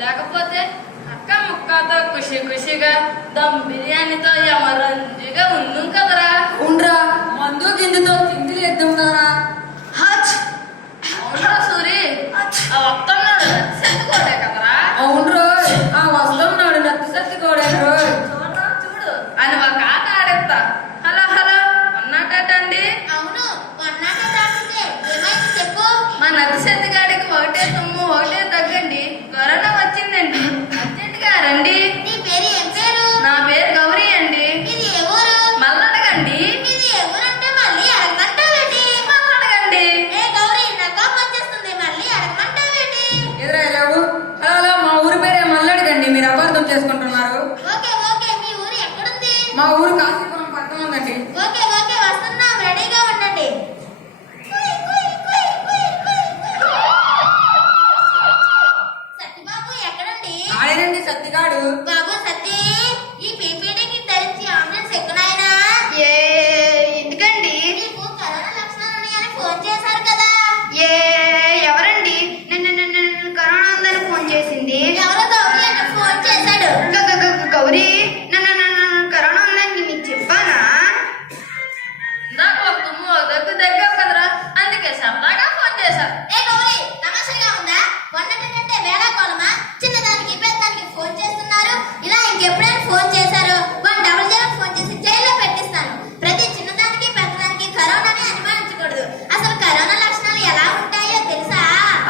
లేకపోతే అక్క ముక్కతో ఖుషి ఖుషిగా దమ్ బిర్యానీతో యమరంజిగా ఉండు కదరా. ఉండ్రా మందు గిందుతో తిండిలు ఎద్దాం కదరా. అవునరా సూరి, ఆ వస్తున్నాడు సెత్తుకోడే కదరా. అవును ఆ వస్తున్నాడు నత్తి సత్తి కూడా చూడరా చూడు అని ఒక ఆట ఆడేస్తా. Hello hello అన్నాటండి. అవును కొన్నాకే ఏమైంది చెప్పు. మా నది సెత్తి గాడికి ఒకటే తుమ్ము ఒకటే తగ్గండి, కరోనా వచ్చిందండి, అర్జెంటుగా రండి. నీ పేరు ఏం పేరు? నా పేరు గౌరీ అండి. ఇది ఏ ఊరు? మల్లడగండి. ఇది ఏ ఊరు అంటే మళ్ళీ అడగమంటావేంటి? మల్లడగండి. ఏ గౌరీ నాకు కోపం వచ్చేస్తుంది, మళ్ళీ అడగమంటావేంటి? ఎదురా లేవు. హలో హలో మా ఊరి పేరే మల్లడిగండి, మీరు అపార్థం చేసుకుంటున్నారు. ఓకే ఓకే మీ ఊరు ఎక్కడుంది? మా ఊరు కాశీపురం పక్కన ఉందండి. ఓకే ఓకే వస్తున్నాం, రెడీగా ఉండండి. సత్యబాబు ఎక్కడండి? ఆయనండి సత్తిగాడు. బాబు సత్తి ఈ పీపీటీకి ధరించి అంబులెన్స్ ఎక్కునాయనా. ఎందుకండి? నీకు కరోనా లక్షణాలు ఉన్నాయని ఫోన్ చేశారు కదా. ఎవరండి? నిన్న కరోనా ఉందని ఫోన్ చేసింది. ఎవరో గౌరీ అన్న ఫోన్ చేశాడు. గౌరీ కరోనా ఉందని మీకు చెప్పానా? ఇందాక ఒక తుమ్ము ఒక దగ్గర కదరా, అందుకే సరదాగా ఫోన్ చేశారు. ఏ గౌరీ తమాషగా ఉందా? మొన్నటికంటే వేళ కోలమా చిన్నదానికి పెద్దదానికి ఫోన్ చేస్తున్నారు. ఇలా ఇంకెప్పుడైనా ఫోన్ చేశారు 100 ఫోన్ చేసి జైల్లో పెట్టిస్తాను. ప్రతి చిన్నదానికి పెద్దదానికి కరోనాని అనుమానించకూడదు. అసలు కరోనా లక్షణాలు ఎలా ఉంటాయో తెలుసా?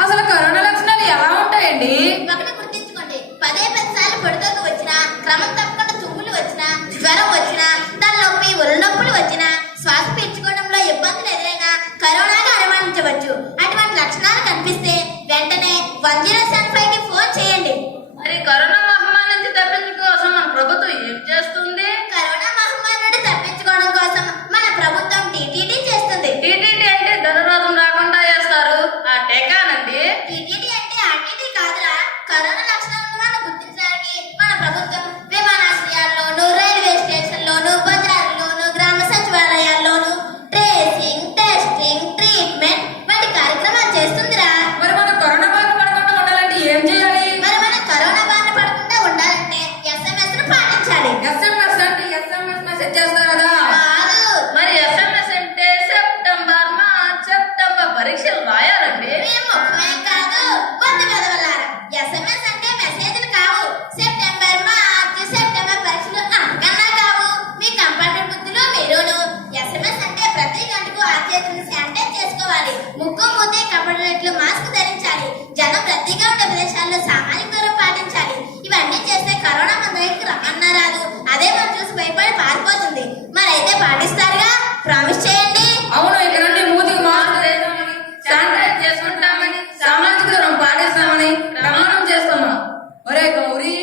అసలు కరోనా లక్షణాలు ఎలా ఉంటాయండి? ఒకటి గుర్తించుకోండి, 10 సార్లు పొడితోకి వచ్చినా, క్రమం తప్పకుండా తుమ్ములు వచ్చినా, జ్వరం వచ్చినా, తలనొప్పి ఒళ్ళు నొప్పులు వచ్చినా, శ్వాస పీల్చుకోవడంలో ఇబ్బందులు ఎదురైనా కరోనాగా అనుమానించవచ్చు. అటువంటి లక్షణాలు కనిపిస్తే వెంటనే 1075కి ఫోన్ చేయండి. మరి కరోనా మహమ్మారి నుంచి తప్పించుకోవడం కోసం మన ప్రభుత్వం ఏం చేస్తుంది? కరోనా మహమ్మారి నుండి తప్పించుకోవడం కోసం మన ప్రభుత్వం టీటీడీ చేస్తుంది. టీటీడీ అంటే ధనురాధం రాకుండా చేస్తారు, ఆ టీకానండి. టీటీడీ అంటే ఆర్టీటీ కాదురా. కరోనా లక్షణాలను మనం గుర్తించడానికి మన ప్రభుత్వం విమానాశ్రయాల్లోను, రైల్వే స్టేషన్లోను, బజార్లోను, గ్రామ సచివాలయాల్లోను ట్రేసింగ్, టెస్టింగ్, ట్రీట్మెంట్ వంటి కార్యక్రమాలు చేస్తుందిరా. మరి మనం కరోనా బారిన పడకుండా ఉండాలంటే ఏం చేయాలి? మరి మనం కరోనా బారిన పడకుండా ఉండాలంటే SMS ను పాటించాలి. SMS అంటే SMS మెసేజ్ చేస్తారు కదా. కాదు, మరి ఎస్ఎంఎస్ అంటే సెప్టెంబర్ పరీక్షలు రాయాలండి. మీ ముఖమే కాదు మందు కదవలారా. SMS అంటే మెసేజ్లు కావు. సెప్టెంబర్ పరీక్షలు అంతకన్నా కావు. మీ కంప్యూటర్ బుద్ధులు మీరును. SMS అంటే ప్రతి గంటకు ఆ చేతులను శానిటైజ్ చేసుకోవాలి. ముక్కు మూతి కప్పటినట్లు మాస్క్ ధరించాలి. జనం రద్దీగా ఉండే ప్రదేశాల్లో సామాజిక దూరం పాటించాలి. ఇవన్నీ చేస్తే కరోనా మన దగ్గరికి రమ్మన్నా రాదు. అదే మనం చూసి భయపడి పారిపోతుంది. మరైతే పాటిస్తారుగా? ప్రామిస్ చేయండి. అవును, ఇక్కడ నుండి మూతికి మాస్క్ వేస్తామని, శానిటైజ్ చేసుకుంటామని, సామాజిక దూరం పాటిస్తామని ప్రమాణం చేస్తున్నాం. ఒరే గౌరీ,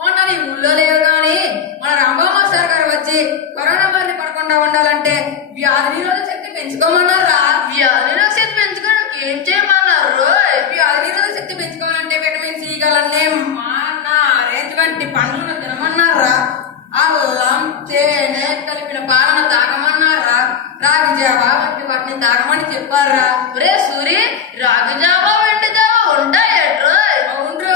మొన్న నీ ఊళ్ళో లేవు గాని మన రాంబాబు మాస్టర్ గారు వచ్చి కరోనా బారిన పడకుండా ఉండాలంటే వ్యాధి నిరోధక శక్తి పెంచుకోమన్నారా. వ్యాధి శక్తి పెంచుకోవడానికి ఏం చేయమన్నారు? వ్యాధి నిరోధక శక్తి పెంచుకోవాలంటే విటమిన్ సి గలనే ఆరెంజ్ వంటి పండ్లను తినమన్నారా. అల్లం తేనె కలిపిన పాలన తాగమన్నారా. రాగి జావా వంటి వాటిని తాగమని చెప్పారా. ఒరే సూరి, రాగి జావా వెండి జావా ఉంటాయట్రో? అవును,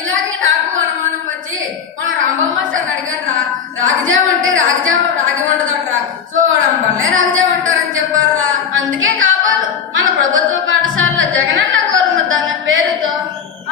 ఇలాగే నాకు అనుమానం వచ్చి మన రాంబాబు మాస్టర్ అడిగారా. రాగి జావ అంటే రాగి జావ రాగి ఉండదట్రా, చూడడం వల్లే రాగి జావ అంటారని చెప్పారా. అందుకే కాబోలు మన ప్రభుత్వ పాఠశాలలో జగనన్న గోరుముద్ద అన్న పేరుతో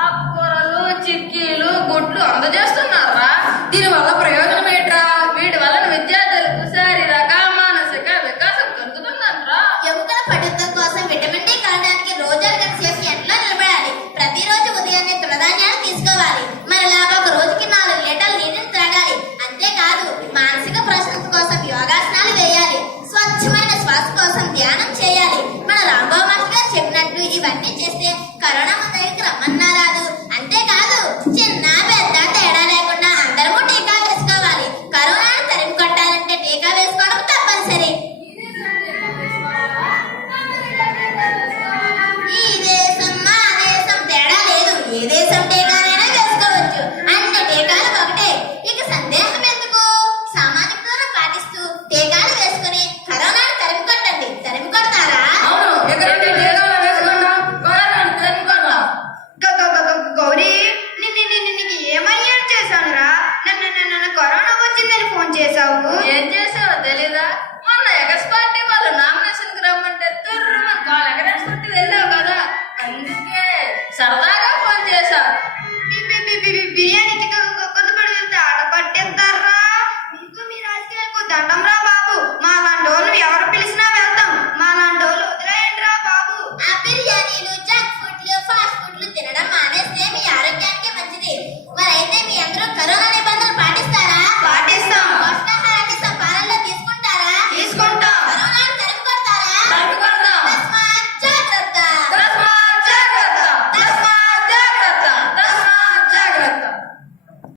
ఆకుకూరలు, చిక్కీలు, గుడ్లు అందజేస్తున్నారా. దీనివల్ల ప్రయోజనం ఏంట్రా? వీటి వలన విద్యార్థులకు శారీరక మానసిక వికాసం కలుగుతుందంట్రా. ఎముకల పటుత్వం కోసం విటమిన్ డి కలడానికి రోజులు గంటసేపు ఎండలో నిలబడాలి. ప్రతిరోజు ఉదయాన్నే తృణధాన్యాలు తీసుకోవాలి. మరిలాగా ఒక రోజుకి 4 లీటర్ల నీటిని త్రాగాలి. అంతేకాదు మానసిక ప్రశాంతత కోసం యోగాసనాలు వేయాలి. స్వచ్ఛమైన శ్వాస కోసం ధ్యానం చేయాలి. మన రాంబాబు మాస్టర్ గారు చెప్పినట్టు ఇవన్నీ చేస్తే కరోనా మన దగ్గరికి రమ్మన్నా రాదు. అంతేకాదు చిన్న పెద్ద తేడా లేకుండా అందరము టీకా వేసుకోవాలి. కరోనాను తరిమి కొట్టాలంటే టీకా వేసుకోవడం తప్పనిసరి. ఈ దేశం మా దేశం తేడా లేదు. ఏ దేశం టీకాలైనా వేసుకోవచ్చు. అన్ని టీకాలు ఒకటే. ఇక సందేహం ఎందుకు? సామాజిక దూరం పాటిస్తూ టీకాలు వేసుకుని కరోనాను తరిమి కొట్టండి. తరిమి కొడతారా? అవును, ఎక్కడ నుండి టీకాలు వేసుకుంటాం, కరోనాను తరిమికొందాం. బిర్యానీ